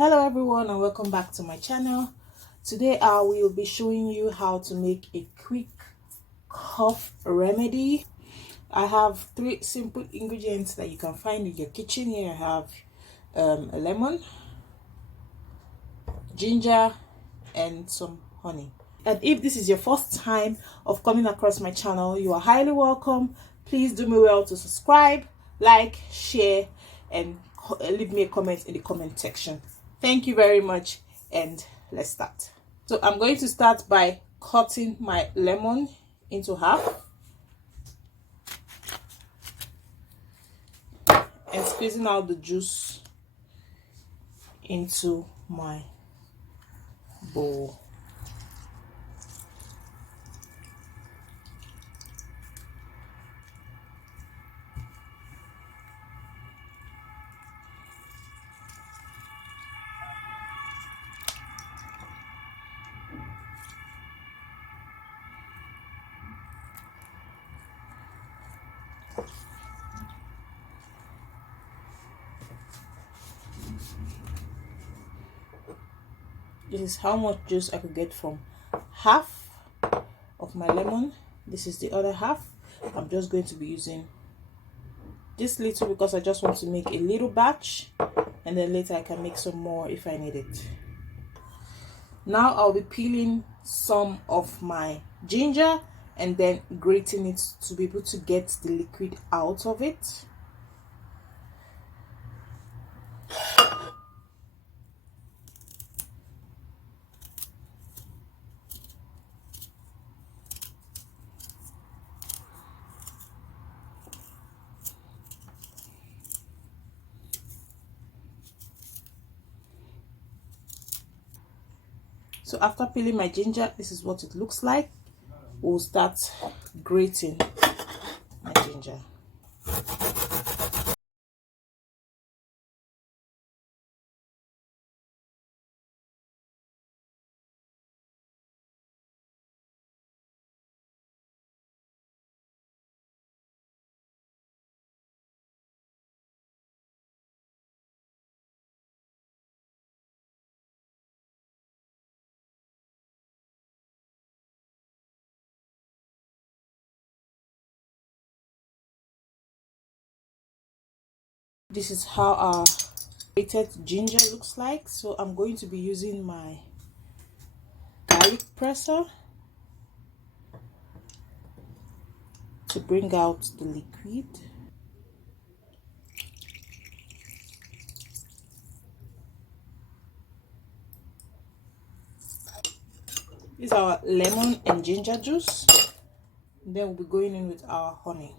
Hello everyone and welcome back to my channel. Today I will be showing you how to make a quick cough remedy. I have 3 simple ingredients that you can find in your kitchen. Here I have a lemon, ginger, and some honey. And if this is your first time of coming across my channel, you are highly welcome. Please do me well to subscribe, like, share, and leave me a comment in the comment section. Thank you very much, and let's start. So I'm going to start by cutting my lemon into half and squeezing out the juice into my bowl. This is how much juice I could get from half of my lemon. This is the other half. I'm just going to be using this little because I just want to make a little batch, and then later I can make some more if I need it. Now I'll be peeling some of my ginger and then grating it to be able to get the liquid out of it. So after peeling my ginger, this is what it looks like. We'll start grating my ginger. This is how our grated ginger looks like. So I'm going to be using my garlic presser to bring out the liquid. This is our lemon and ginger juice. Then we'll be going in with our honey.